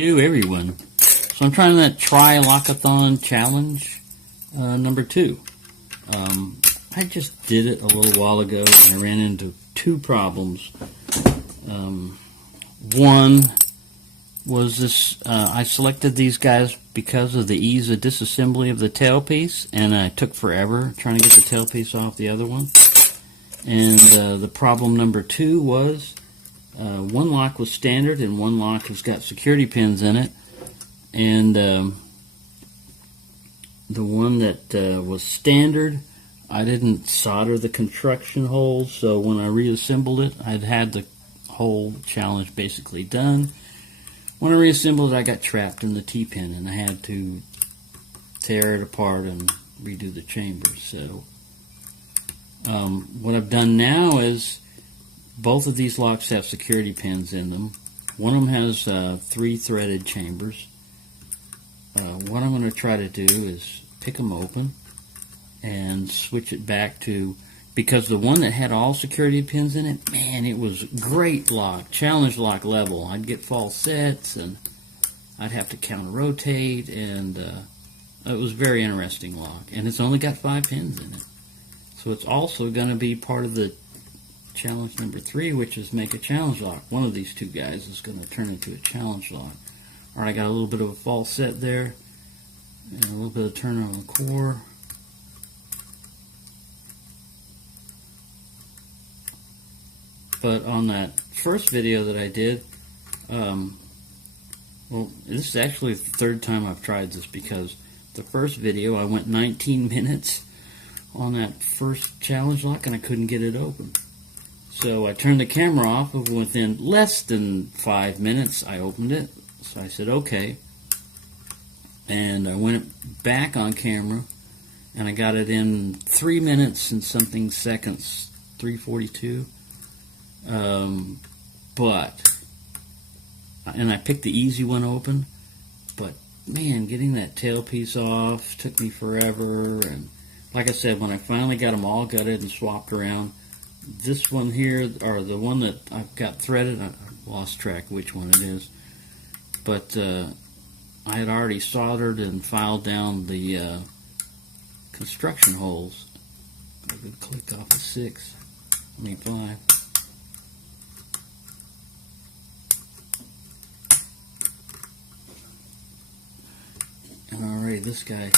Hello everyone. So I'm trying that TriLockAthon challenge number 2. I just did it a little while ago and I ran into 2 problems. One was this, I selected these guys because of the ease of disassembly of the tailpiece, and I took forever trying to get the tailpiece off the other one. And the problem number 2 was one lock was standard and one lock has got security pins in it, and the one that was standard, I didn't solder the construction holes, so when I reassembled it, I'd had the whole challenge basically done. When I reassembled it, I got trapped in the T-pin and I had to tear it apart and redo the chambers. So what I've done now is both of these locks have security pins in them. One of them has 3 threaded chambers. What I'm going to try to do is pick them open and switch it back to, because the one that had all security pins in it, man, it was great lock, challenge lock level. I'd get false sets and I'd have to counter rotate, and it was a very interesting lock, and it's only got 5 pins in it. So it's also going to be part of the challenge number 3, which is make a challenge lock. One of these 2 guys is going to turn into a challenge lock. Alright, I got a little bit of a false set there, and a little bit of turn on the core. But on that first video that I did, well, this is actually the 3rd time I've tried this, because the first video I went 19 minutes on that first challenge lock and I couldn't get it open. So I turned the camera off, and within less than 5 minutes I opened it. So I said okay, and I went back on camera and I got it in 3 minutes and something seconds, 3:42. And I picked the easy one open, but man, getting that tailpiece off took me forever. And like I said, when I finally got them all gutted and swapped around, this one here, or the one that I've got threaded, I lost track which one it is, but I had already soldered and filed down the construction holes. I could click off of 5. And already this guy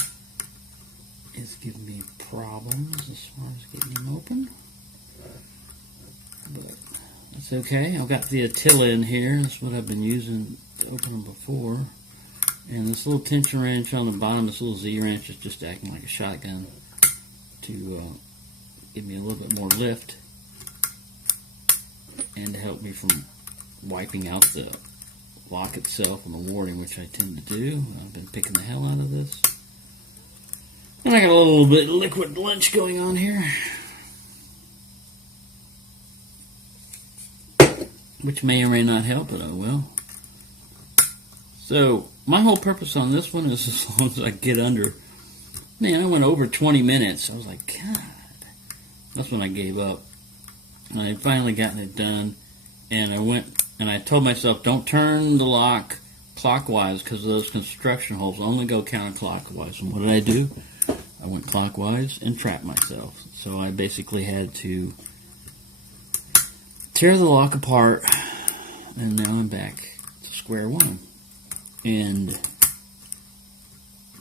is giving me problems as far as getting him open. But that's okay. I've got the Attila in here. That's what I've been using to open them before. And this little tension wrench on the bottom, this little Z wrench, is just acting like a shotgun to give me a little bit more lift and to help me from wiping out the lock itself and the warding, which I tend to do. I've been picking the hell out of this. And I got a little bit of liquid lunch going on here, which may or may not help, but I will. So my whole purpose on this one is as long as I get under. Man, I went over 20 minutes. I was like, God. That's when I gave up. And I had finally gotten it done, and I went and I told myself, don't turn the lock clockwise because those construction holes only go counterclockwise. And what did I do? I went clockwise and trapped myself. So I basically had to tear the lock apart, and now I'm back to square one. And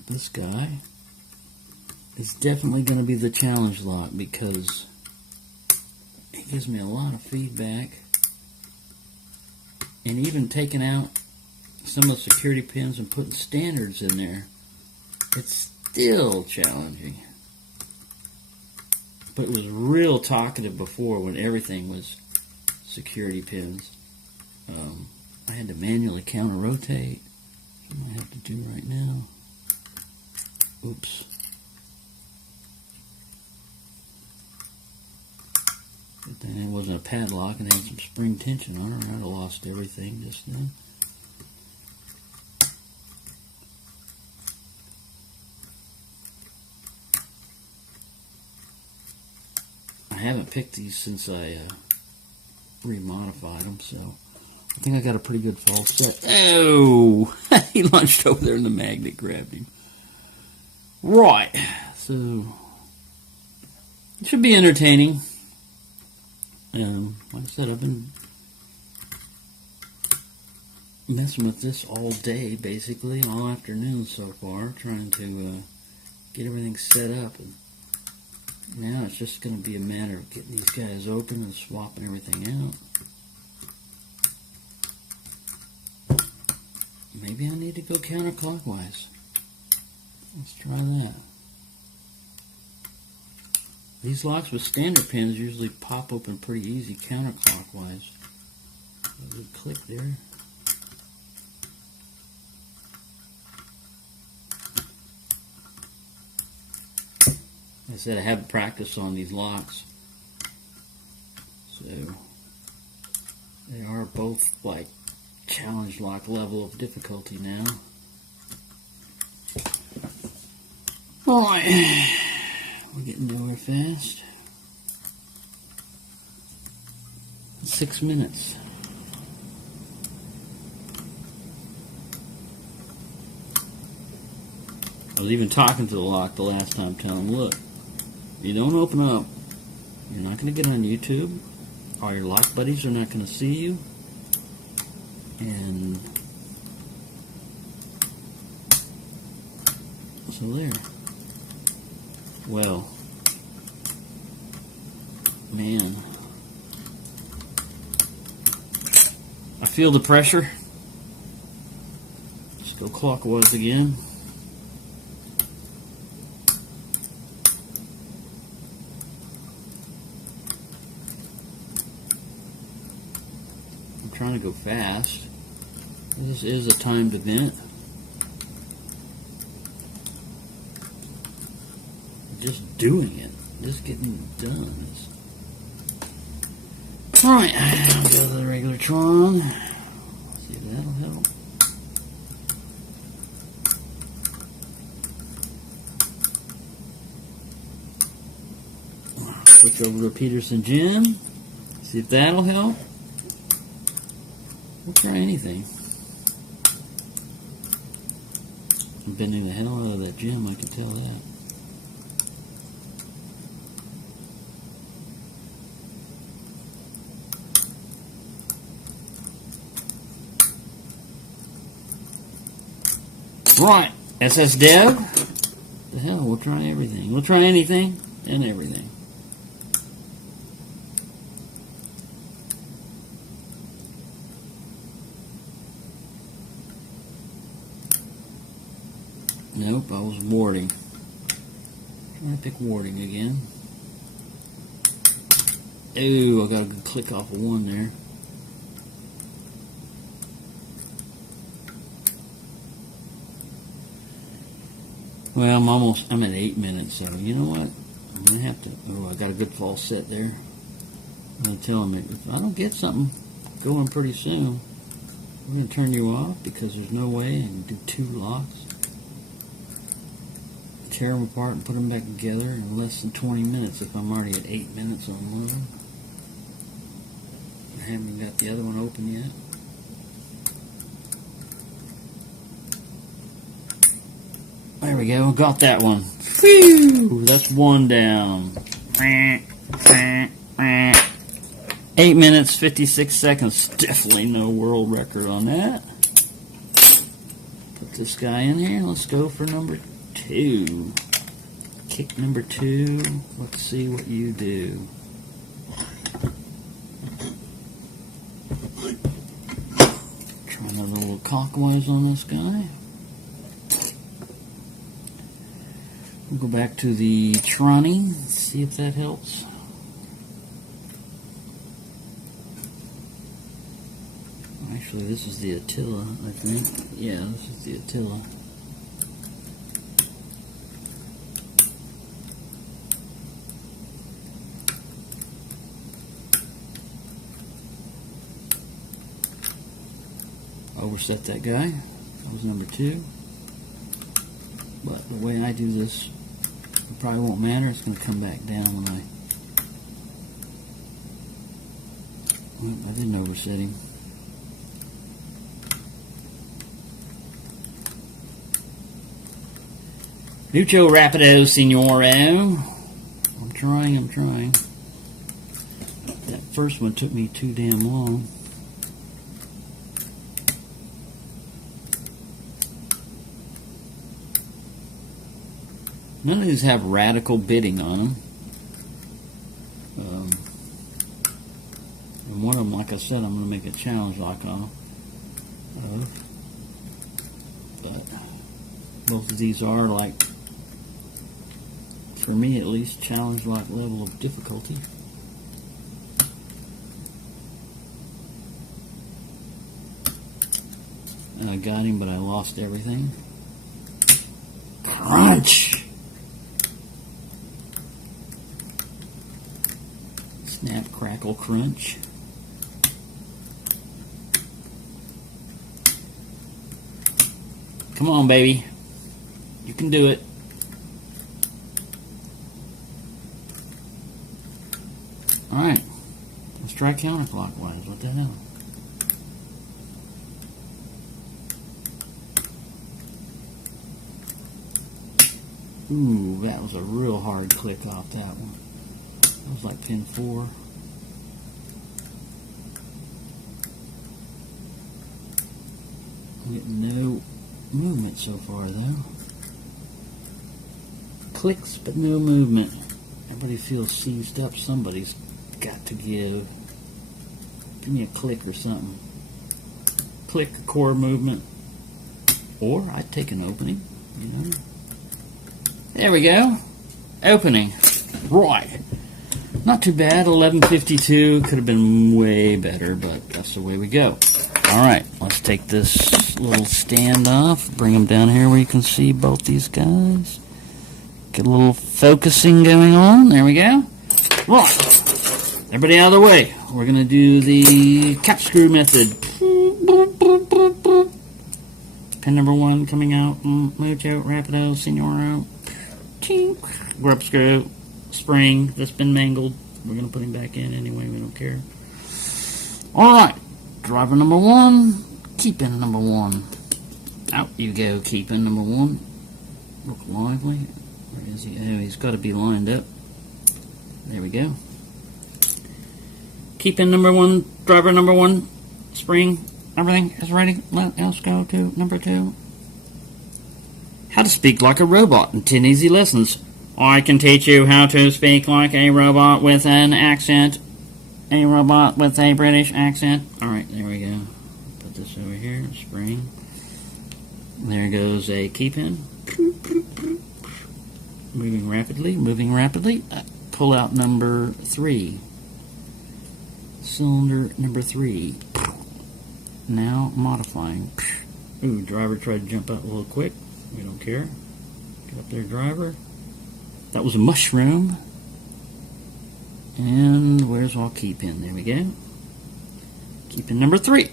this guy is definitely going to be the challenge lock because he gives me a lot of feedback. And even taking out some of the security pins and putting standards in there, it's still challenging. But it was real talkative before when everything was security pins. I had to manually counter rotate. I might have to do right now. Oops. But then it wasn't a padlock and it had some spring tension on it. I'd have lost everything just then. I haven't picked these since I remodified them, so I think I got a pretty good false set. Oh! He launched over there and the magnet grabbed him. Right. So, it should be entertaining. Like I said, I've been messing with this all day, basically, all afternoon so far, trying to get everything set up. And now it's just going to be a matter of getting these guys open and swapping everything out. Maybe I need to go counterclockwise. Let's try that. These locks with standard pins usually pop open pretty easy counterclockwise. A good click there. Like I said, I haven't practiced on these locks, so they are both like challenge lock level of difficulty now. Alright, we're getting nowhere fast. 6 minutes. I was even talking to the lock the last time, telling him, look, if you don't open up, you're not going to get on YouTube. All your lock buddies are not going to see you. And so there. Well, man, I feel the pressure. Let's go clockwise again. I'm trying to go fast. This is a timed event. Just doing it, just getting it done. Alright, I'll go to the regular Tron. See if that'll help. Switch over to Peterson Gym. See if that'll help. We'll try anything. I'm bending the hell out of that gym, I can tell that. Right, SS Dev. The hell, we'll try everything. We'll try anything and everything. Nope, I was warding. Trying to pick warding again. Ooh, I got a good click off of one there. Well, I'm at 8 minutes, so you know what? I'm going to have to, I got a good false set there. I'm going to tell him, if I don't get something going pretty soon, we're going to turn you off because there's no way I can do 2 locks. Tear them apart and put them back together in less than 20 minutes if I'm already at 8 minutes on one. I haven't even got the other one open yet. There we go, got that one. Whew, that's one down. 8 minutes, 56 seconds. Definitely no world record on that. Put this guy in here. Let's go for number 2. Kick number 2. Let's see what you do. Try another little clockwise on this guy. We'll go back to the Tronny, see if that helps. Actually, this is the Attila, I think. Yeah, this is the Attila. Overset that guy. That was number 2. But the way I do this, it probably won't matter. It's going to come back down when I didn't overset him. Mucho rapido, signoro. I'm trying. That first one took me too damn long. None of these have radical bidding on them. And one of them, like I said, I'm going to make a challenge lock on. But both of these are, like, for me at least, challenge lock level of difficulty. I got him, but I lost everything. Crunch! Snap, crackle, crunch. Come on, baby. You can do it. Alright. Let's try counterclockwise. What the hell? Ooh, that was a real hard click off that one. That was like pin 4. I'm getting no movement so far though. Clicks but no movement. Everybody feels seized up. Somebody's got to give me a click or something. Click, a core movement. Or I'd take an opening, you know. There we go. Opening. Right. Not too bad. 1152. Could have been way better, but that's the way we go. Alright, let's take this little stand off. Bring them down here where you can see both these guys. Get a little focusing going on. There we go. Right. Everybody out of the way. We're going to do the cap screw method. Pin number 1 coming out. Mucho rapido, signoro. Grub screw. Spring that's been mangled. We're going to put him back in anyway. We don't care. Alright. Driver number 1. Keep in number 1. Out you go, keep in number 1. Look lively. Where is he? Oh, he's got to be lined up. There we go. Keep in number 1. Driver number 1. Spring. Everything is ready. Let's go to number 2. How to speak like a robot in 10 easy lessons. I can teach you how to speak like a robot with an accent. A robot with a British accent. Alright, there we go. Put this over here. Spring. There goes a key pin. Moving rapidly. Pull out number 3. Cylinder number 3. Now modifying. Ooh, driver tried to jump out a little quick. We don't care. Get up there, driver. That was a mushroom. And where's our key pin? There we go. Key pin number 3.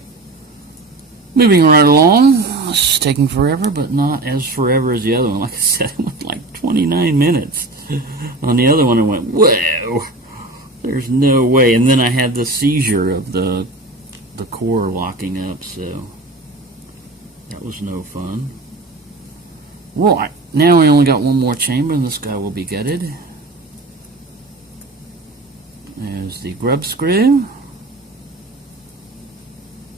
Moving right along. This is taking forever, but not as forever as the other one. Like I said, it went like 29 minutes. On the other one, I went, whoa, there's no way. And then I had the seizure of the core locking up, so that was no fun. Right, now we only got one more chamber, and this guy will be gutted. There's the grub screw.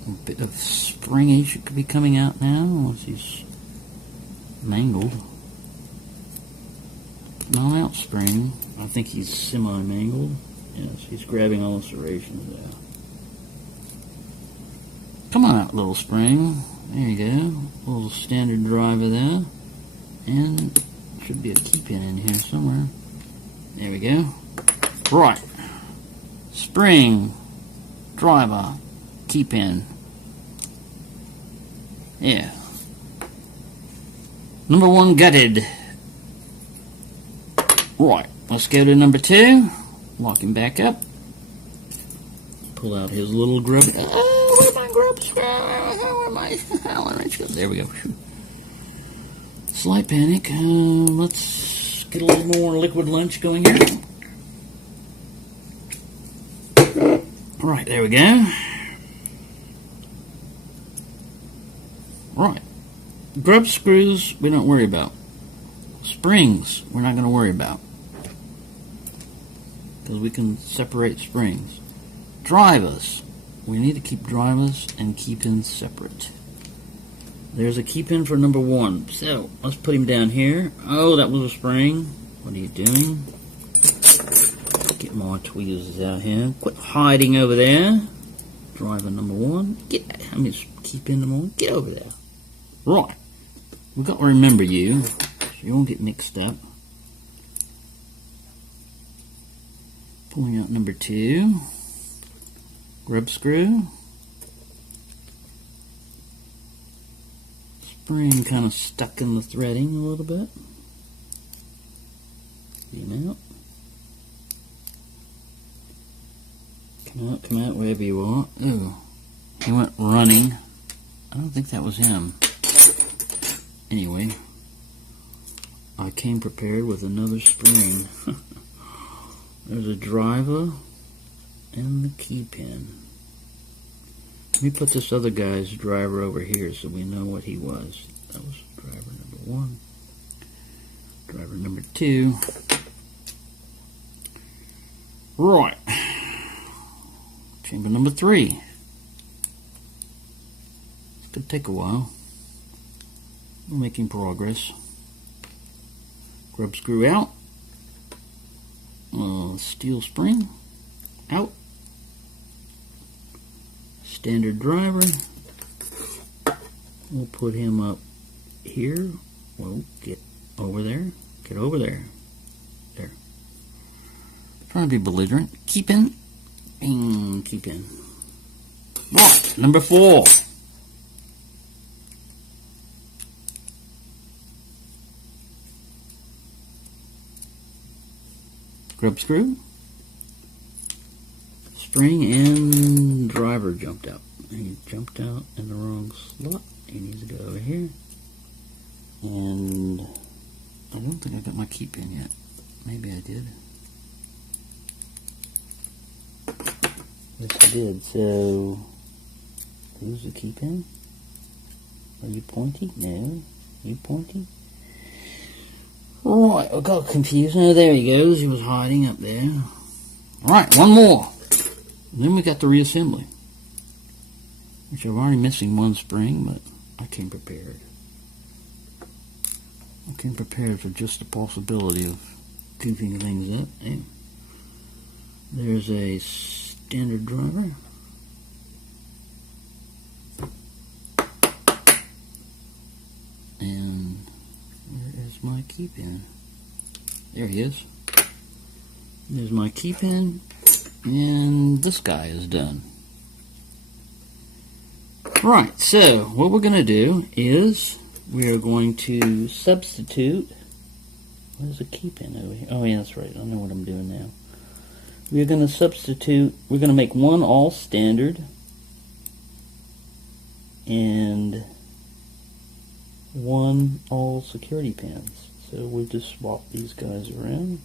A bit of springy should be coming out now, once he's mangled. Not out spring. I think he's semi-mangled. Yes, he's grabbing all the serrations out. Come on out, little spring. There you go. A little standard driver there. And should be a key pin in here somewhere. There we go. Right. Spring. Driver. Key pin. Yeah. Number 1 gutted. Right. Let's go to number 2. Lock him back up. Pull out his little grub. Oh, where's my grub screw? Where am I? There we go. Slight panic. Let's get a little more liquid lunch going here. Right, there we go. Right. Grub screws we don't worry about. Springs, we're not going to worry about, because we can separate springs. Drivers, we need to keep drivers and keep-ins separate. There's a keep-in for number 1. So, let's put him down here. Oh, that was a spring. What are you doing? Get my tweezers out here. Quit hiding over there. Driver number 1. I mean, keep-in number 1. Get over there. Right. We've got to remember you, so you won't get mixed up. Pulling out number 2. Grub screw. Spring kind of stuck in the threading a little bit. Come out. Come out wherever you are. Ooh, he went running. I don't think that was him. Anyway, I came prepared with another spring. There's a driver and the key pin. Let me put this other guy's driver over here so we know what he was. That was driver number 1. Driver number 2. Right. Chamber number 3. It's going to take a while. We're making progress. Grub screw out. Steel spring out. Standard driver. We'll put him up here. Well, get over there. Get over there. There. Trying to be belligerent. Keep in. Bing. Keep in. Right. Number 4. Grub screw. Spring and driver jumped out. He jumped out in the wrong slot. He needs to go over here. And I don't think I got my key pin yet. Maybe I did. Yes, I did. So, who's the key pin? Are you pointy? No. You pointy? Right, I got confused. Oh, there he goes. He was hiding up there. Alright, one more. And then we got the reassembly. Which I'm already missing one spring, but I came prepared. I came prepared for just the possibility of goofing things up. Hey. There's a standard driver. And where is my key pin? There he is. There's my key pin. And this guy is done. Right, so what we're going to do is we are going to substitute. Where's the key pin over here? Oh, yeah, that's right. I know what I'm doing now. We're going to substitute. We're going to make one all standard and one all security pins. So we'll just swap these guys around.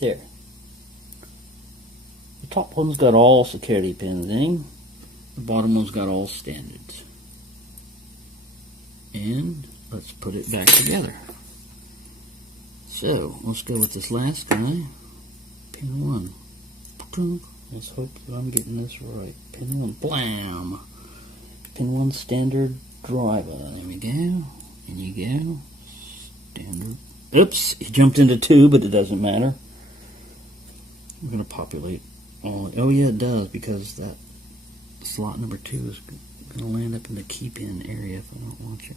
There. The top one's got all security pins in. The bottom one's got all standards. And let's put it back together. So, let's go with this last guy. Pin 1. Let's hope that I'm getting this right. Pin 1. Blam! Pin 1 standard driver. There we go. And you go. Standard. Oops! He jumped into 2, but it doesn't matter. We're going to populate all. Oh yeah, it does, because that slot number 2 is going to land up in the key pin area if I don't want you.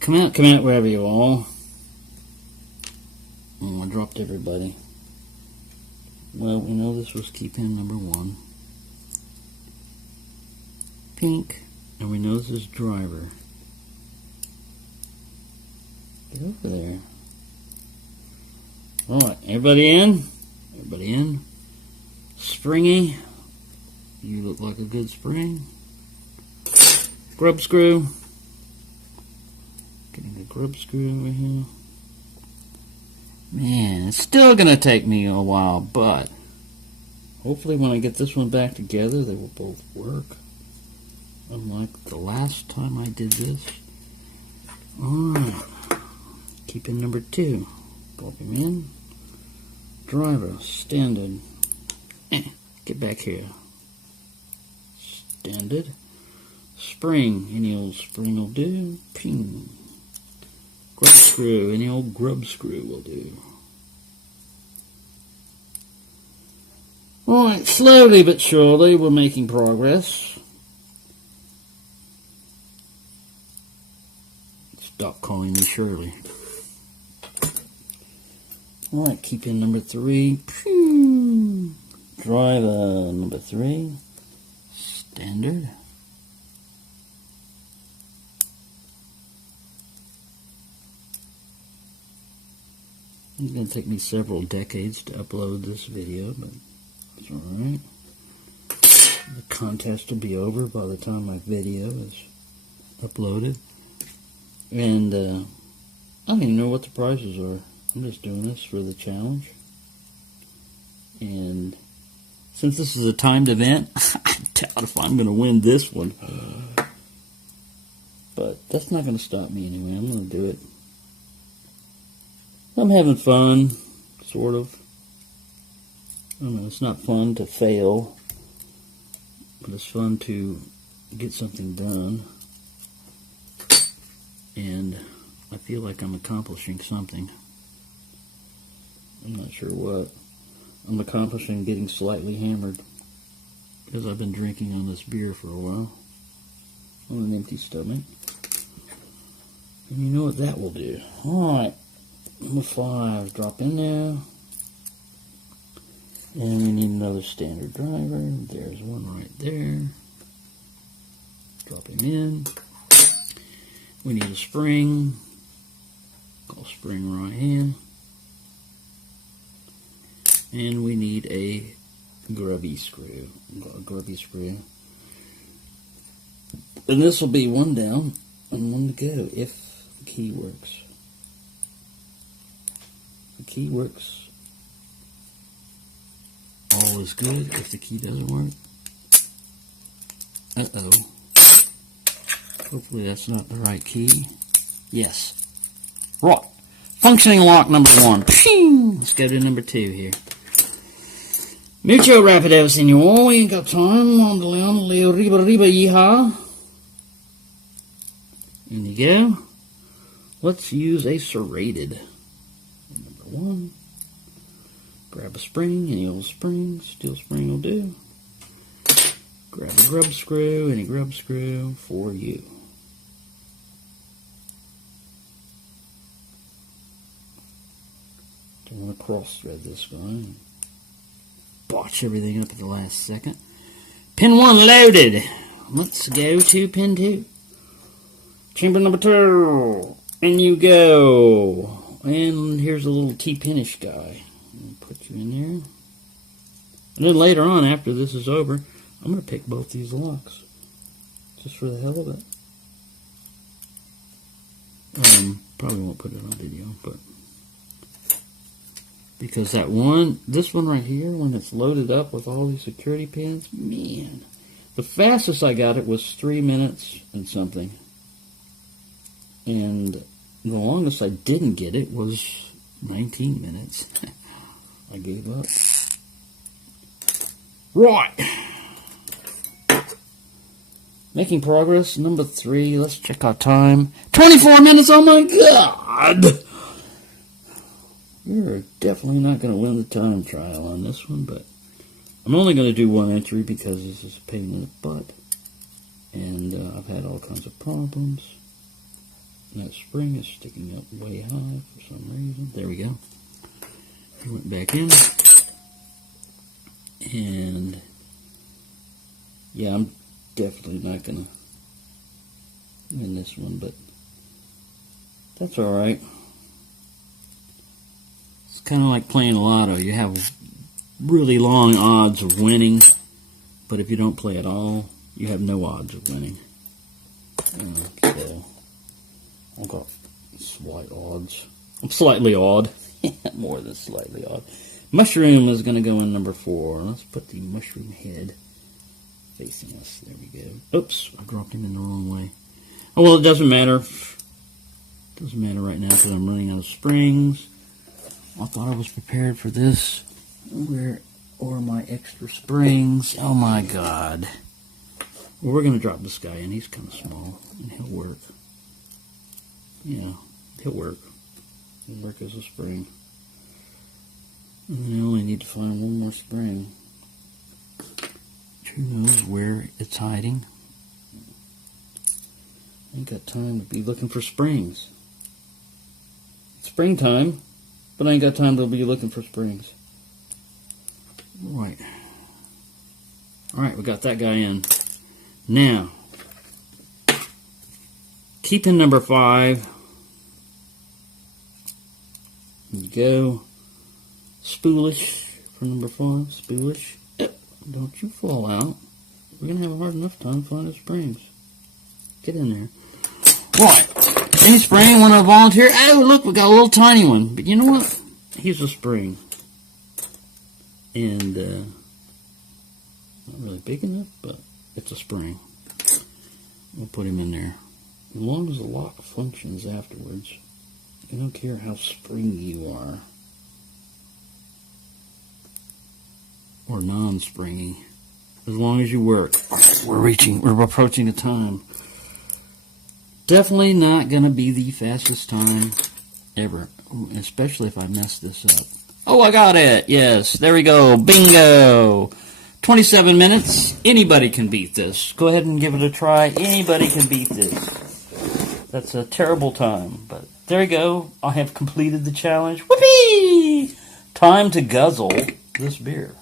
Come out wherever you are. Oh, I dropped everybody. Well, we know this was key pin number 1. Pink. And we know this is driver. Get over there. Alright, everybody in? Everybody in? Springy. You look like a good spring. Grub screw. Getting the grub screw over here. Man, it's still going to take me a while, but hopefully when I get this one back together, they will both work. Unlike the last time I did this. Alright. Keep in number 2. Plug him in. Driver, standard. Get back here. Standard. Spring, any old spring will do. Ping. Grub screw, any old grub screw will do. Alright, slowly but surely we're making progress. Stop calling me Shirley. Alright, keep in number 3. Driver number 3. Standard. It's going to take me several decades to upload this video, but it's alright. The contest will be over by the time my video is uploaded. And I don't even know what the prizes are. I'm just doing this for the challenge. And since this is a timed event, I doubt if I'm going to win this one. But that's not going to stop me anyway. I'm going to do it. I'm having fun, sort of. I don't know, it's not fun to fail, but it's fun to get something done. And I feel like I'm accomplishing something. I'm not sure what. I'm accomplishing getting slightly hammered because I've been drinking on this beer for a while on an empty stomach. And you know what that will do. Alright, number 5, drop in there. And we need another standard driver. There's one right there. Drop him in. We need a spring. Call spring right hand. And we need a grubby screw. And this will be one down and one to go if the key works. The key works, all is good. If the key doesn't work, uh-oh. Hopefully that's not the right key. Yes. Right. Functioning lock number 1. Ping! Let's go to number 2 here. Mucho rapido, senor. We ain't got time. On the leon, leo, riba, yeehaw. In you go. Let's use a serrated. Number 1. Grab a spring, any old spring. Steel spring will do. Grab a grub screw, any grub screw for you. Don't want to cross thread this guy. Botch everything up at the last second. Pin 1 loaded. Let's go to pin 2. Chamber number 2. And you go. And here's a little T-pinish guy. Put you in there. And then later on, after this is over, I'm going to pick both these locks. Just for the hell of it. Probably won't put it on video, but because that one, this one right here, when it's loaded up with all these security pins, man, the fastest I got it was 3 minutes and something. And the longest I didn't get it was 19 minutes. I gave up. Right. Making progress. Number 3. Let's check our time. 24 minutes. Oh my God. You're definitely not going to win the time trial on this one, but I'm only going to do one entry because this is a pain in the butt. And I've had all kinds of problems. And that spring is sticking up way high for some reason. There we go. I went back in. And yeah, I'm definitely not going to win this one, but that's alright. It's kind of like playing lotto. You have really long odds of winning, but if you don't play at all, you have no odds of winning. So I've got slight odds. I'm slightly odd. More than slightly odd. Mushroom is going to go in number 4. Let's put the mushroom head facing us. There we go. Oops, I dropped him in the wrong way. Oh, well, it doesn't matter. It doesn't matter right now because I'm running out of springs. I thought I was prepared for this. Where are my extra springs? Oh, my God. Well, we're going to drop this guy in. He's kind of small, and he'll work. Yeah, he'll work. He'll work as a spring. And I only need to find one more spring. Who knows where it's hiding? I ain't got time to be looking for springs. It's springtime, but I ain't got time to be looking for springs. Right. Alright, we got that guy in. Now, keep in number 5. There you go. Spoolish for number 5. Spoolish. Yep. Don't you fall out. We're going to have a hard enough time finding springs. Get in there. Right. Any spring want to volunteer? Oh, look, we got a little tiny one. But you know what? He's a spring. And, not really big enough, but it's a spring. We'll put him in there. As long as the lock functions afterwards, I don't care how springy you are. Or non-springy. As long as you work. We're approaching the time. Definitely not going to be the fastest time ever. Especially if I mess this up. Oh, I got it. Yes, there we go. Bingo. 27 minutes. Anybody can beat this. Go ahead and give it a try. Anybody can beat this. That's a terrible time. But there you go. I have completed the challenge. Whoopee! Time to guzzle this beer.